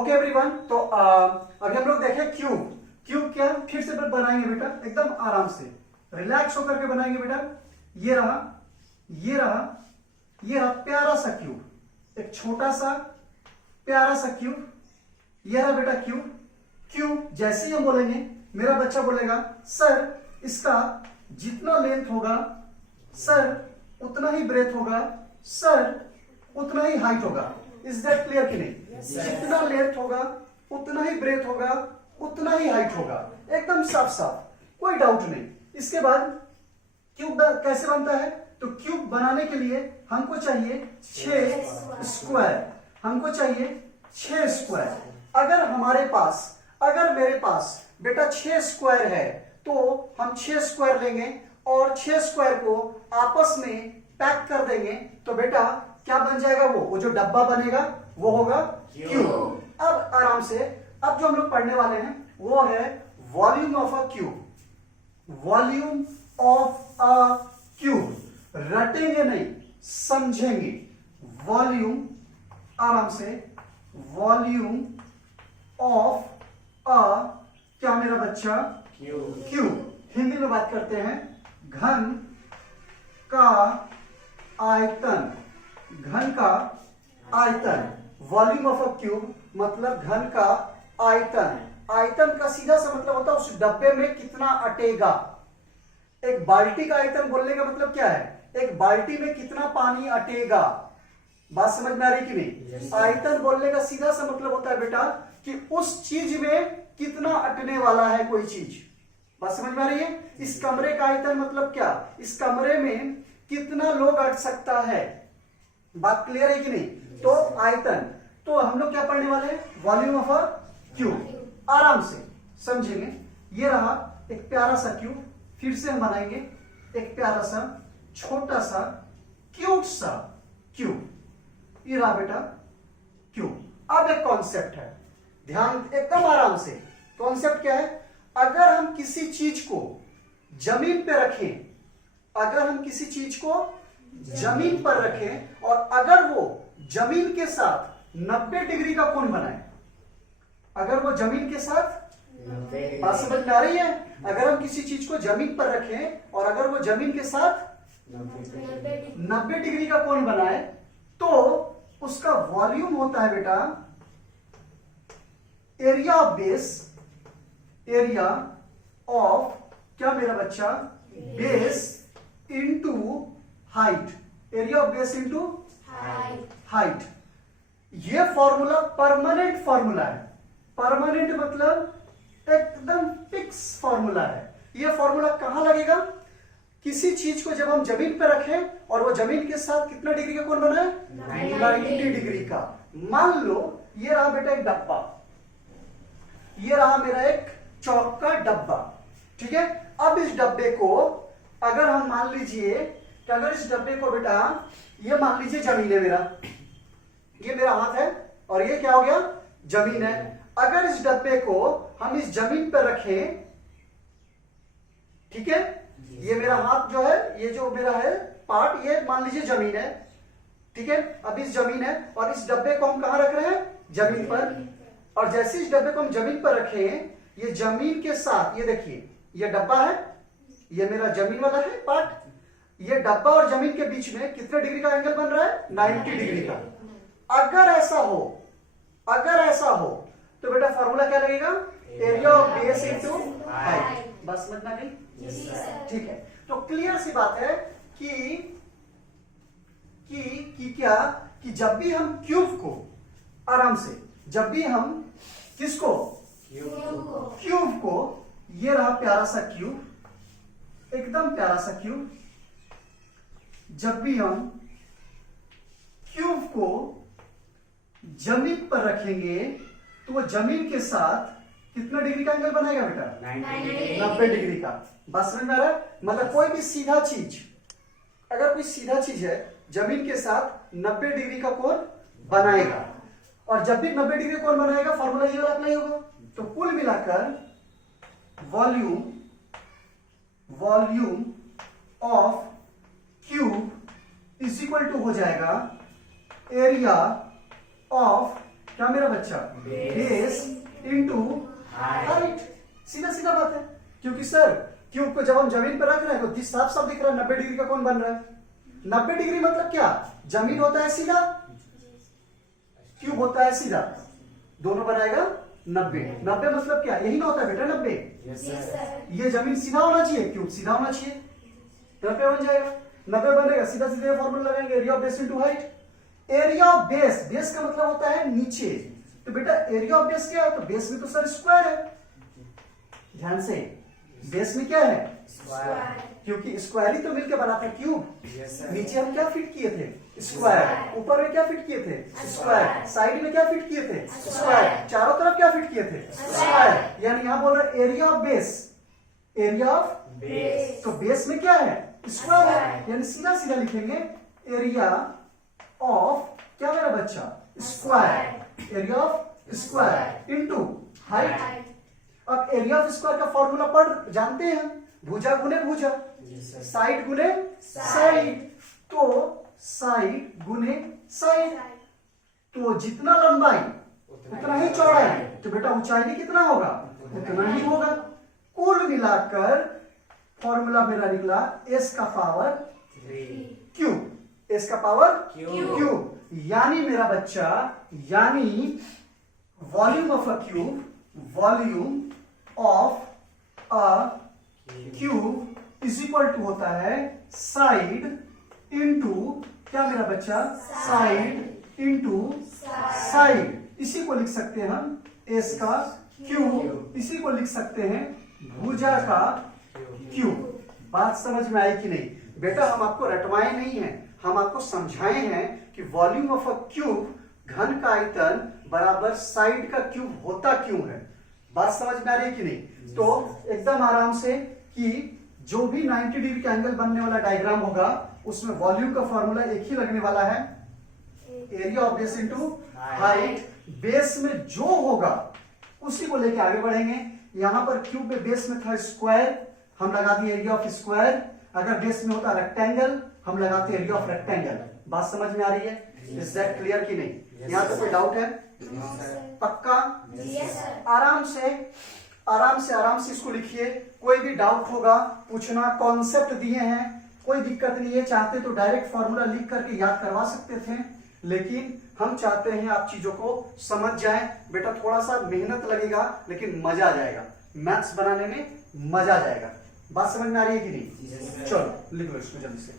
Okay everyone, तो अभी हम लोग देखें क्यूब। क्यूब क्या फिर से बनाएंगे बेटा, एकदम आराम से रिलैक्स होकर के बनाएंगे बेटा। ये रहा, ये रहा, ये रहा प्यारा सा क्यूब, एक छोटा सा प्यारा सा क्यूब। ये रहा बेटा क्यूब। क्यूब जैसे ही हम बोलेंगे, मेरा बच्चा बोलेगा सर इसका जितना लेंथ होगा सर उतना ही ब्रेथ होगा, सर उतना ही हाइट होगा। इज दैट क्लियर कि नहीं? जितना लेंथ होगा उतना ही ब्रेथ होगा, उतना ही हाइट होगा, एकदम साफ साफ, कोई डाउट नहीं। इसके बाद क्यूब कैसे बनता है? तो क्यूब बनाने के लिए हमको चाहिए 6 स्क्वायर, हमको चाहिए 6 स्क्वायर। अगर हमारे पास, अगर मेरे पास बेटा 6 स्क्वायर है तो हम 6 स्क्वायर लेंगे और 6 स्क्वायर को आपस में पैक कर देंगे, तो बेटा क्या बन जाएगा? वो जो डब्बा बनेगा वो होगा क्यूब। अब आराम से, अब जो हम लोग पढ़ने वाले हैं वो है volume of a cube. Volume of a cube, रटेंगे नहीं, समझेंगे। वॉल्यूम, आराम से, वॉल्यूम ऑफ अ क्या मेरा बच्चा? क्यूब। हिंदी में बात करते हैं, घन का आयतन। घन का आयतन, वॉल्यूम ऑफ अ क्यूब मतलब घन का आयतन। आयतन का सीधा सा मतलब होता है उस डब्बे में कितना अटेगा। एक बाल्टी का आयतन बोलने का मतलब क्या है? एक बाल्टी में कितना पानी अटेगा। बात समझ में आ रही कि नहीं? आयतन बोलने का सीधा सा मतलब होता है बेटा कि उस चीज में कितना अटने वाला है कोई चीज। बात समझ में आ रही है? इस कमरे का आयतन मतलब क्या? इस कमरे में कितना लोग अट सकता है। बात क्लियर है कि नहीं? तो आयतन, तो हम लोग क्या पढ़ने वाले हैं? Volume of a cube. आराम से समझेंगे। ये रहा एक प्यारा सा क्यूब, फिर से हम बनाएंगे एक प्यारा सा छोटा सा क्यूट सा क्यूब। ये रहा बेटा क्यूब। अब एक कॉन्सेप्ट है, ध्यान एकदम आराम से। कॉन्सेप्ट क्या है? अगर हम किसी चीज को जमीन पे रखें, अगर हम किसी चीज को जमीन पर रखें और अगर वो जमीन के साथ 90 डिग्री का कोण बनाए, अगर वो जमीन के साथ, बात समझ में आ रही है? अगर हम किसी चीज को जमीन पर रखें और अगर वो जमीन के साथ 90 डिग्री का कोण बनाए तो उसका वॉल्यूम होता है बेटा area of base. Area of क्या मेरा बच्चा? Base into height. Area of base into height. ये फॉर्मूला परमानेंट फॉर्मूला है। परमानेंट मतलब एकदम फिक्स फॉर्मूला है। ये फॉर्मूला कहां लगेगा? किसी चीज को जब हम जमीन पर रखें और वो जमीन के साथ कितना डिग्री का कोण बनाए? 90 डिग्री का। मान लो ये रहा बेटा एक डब्बा, ये रहा मेरा एक चौक का डब्बा, ठीक है। अब इस डब्बे को अगर हम मान लीजिए कि अगर इस डब्बे को बेटा, ये मान लीजिए जमीन है मेरा, ये मेरा हाथ है और ये क्या हो गया? जमीन है। अगर इस डब्बे को हम इस जमीन पर रखें, ठीक है, ये मेरा हाथ जो है, ये जो मेरा है पार्ट, ये मान लीजिए जमीन है, ठीक है। अब इस जमीन है और इस डब्बे को हम कहां रख रहे हैं? जमीन पर। और जैसे इस डब्बे को हम जमीन पर रखें, ये जमीन के साथ, ये देखिए ये डब्बा है, ये मेरा जमीन वाला है पार्ट, ये डब्बा और जमीन के बीच में कितने डिग्री का एंगल बन रहा है? 90 डिग्री का। अगर ऐसा हो, अगर ऐसा हो तो बेटा फॉर्मूला क्या लगेगा? Area of base into height. बस समझना नहीं? ठीक है। तो क्लियर सी बात है कि क्या कि जब भी हम क्यूब को, आराम से, जब भी हम किसको? क्यूब को, ये रहा प्यारा सा क्यूब, एकदम प्यारा सा क्यूब। जब भी हम क्यूब को जमीन पर रखेंगे तो वो जमीन के साथ कितना डिग्री का एंगल बनाएगा बेटा? 90 डिग्री का। बस समझ में आ रहा है? मतलब कोई भी सीधा चीज, अगर कोई सीधा चीज है जमीन के साथ 90 डिग्री का कोण बनाएगा, और जब भी 90 डिग्री कोण बनाएगा फॉर्मूला ये वाला अप्लाई होगा। तो कुल मिलाकर volume of cube is equal to हो जाएगा एरिया ऑफ क्या मेरा बच्चा, बेस इंटू हाइट। सीधा सीधा बात है, क्योंकि सर क्यूब को जब हम जमीन पर रख रहे हैं तो साफ साफ दिख रहा है 90 डिग्री का कौन बन रहा है। 90 डिग्री मतलब क्या, जमीन होता है सीधा, क्यूब होता है सीधा, दोनों बनाएगा 90। 90 मतलब क्या, यही ना होता है बेटा 90। ये जमीन सीधा होना चाहिए, क्यूब सीधा होना चाहिए, 90 बन जाएगा। 90 बनेगा, सीधा सीधे फॉर्मूला लगाएंगे, area of base into height. Area of base, base का मतलब होता है नीचे, तो बेटा एरिया ऑफ बेस क्या है, तो बेस में तो सर स्क्वायर है। ध्यान से, बेस में क्या है, स्क्वायर, क्योंकि स्क्वायर ही तो मिलकर बना था क्यूब। नीचे हम क्या फिट किए थे, स्क्वायर। ऊपर में क्या फिट किए थे, स्क्वायर। साइड में क्या फिट किए थे, स्क्वायर। चारों तरफ क्या फिट किए थे, स्क्वायर। यानी यहां बोल रहे area of base, area of base, तो बेस में क्या है, स्क्वायर है। यानी सीधा सीधा लिखेंगे एरिया ऑफ क्या मेरा बच्चा, square, area of square into height. अब एरिया ऑफ स्क्वायर का फॉर्मूला पढ़ जानते हैं, भुजा गुने भुजा, साइड गुने साइड, तो साइड गुने साइड, तो जितना लंबाई उतना ही चौड़ाई, तो बेटा ऊंचाई भी कितना होगा, उतना ही होगा। कुल मिलाकर फॉर्मूला मेरा निकला एस का पावर क्यू, एस का पावर क्यू। यानी मेरा बच्चा, यानी volume of a cube, volume of a cube is equal to होता है साइड इंटू क्या मेरा बच्चा, साइड इंटू साइड। इसी को लिख सकते हैं हम एस का क्यूब, इसी को लिख सकते हैं भुजा का क्यूब। बात समझ में आई कि नहीं बेटा, हम आपको रटवाए नहीं हैं, हम आपको समझाए हैं कि वॉल्यूम ऑफ अ क्यूब, घन का आयतन बराबर साइड का क्यूब होता क्यों है। बात समझ में आ रही है कि नहीं। तो एकदम आराम से कि जो भी 90 डिग्री का एंगल बनने वाला डायग्राम होगा उसमें वॉल्यूम का फॉर्मूला एक ही लगने वाला है, area of base into height. Base में जो होगा उसी को लेके आगे बढ़ेंगे। यहां पर क्यूब में बेस में था स्क्वायर, हम लगा दिए एरिया ऑफ स्क्वायर। अगर बेस में होता रेक्टेंगल, हम लगाते एरिया ऑफ रेक्टेंगल। बात समझ में आ रही है, इज दैट क्लियर कि नहीं। यहाँ तो कोई डाउट है, पक्का, आराम से इसको लिखिए। कोई भी डाउट होगा पूछना, कॉन्सेप्ट दिए हैं, कोई दिक्कत नहीं है। चाहते तो डायरेक्ट फॉर्मूला लिख करके याद करवा सकते थे, लेकिन हम चाहते हैं आप चीजों को समझ जाएं। बेटा थोड़ा सा मेहनत लगेगा लेकिन मजा आ जाएगा, मैथ्स बनाने में मजा आ जाएगा। बात समझ में आ रही है कि नहीं। चलो लिख लो इसको जल्दी से।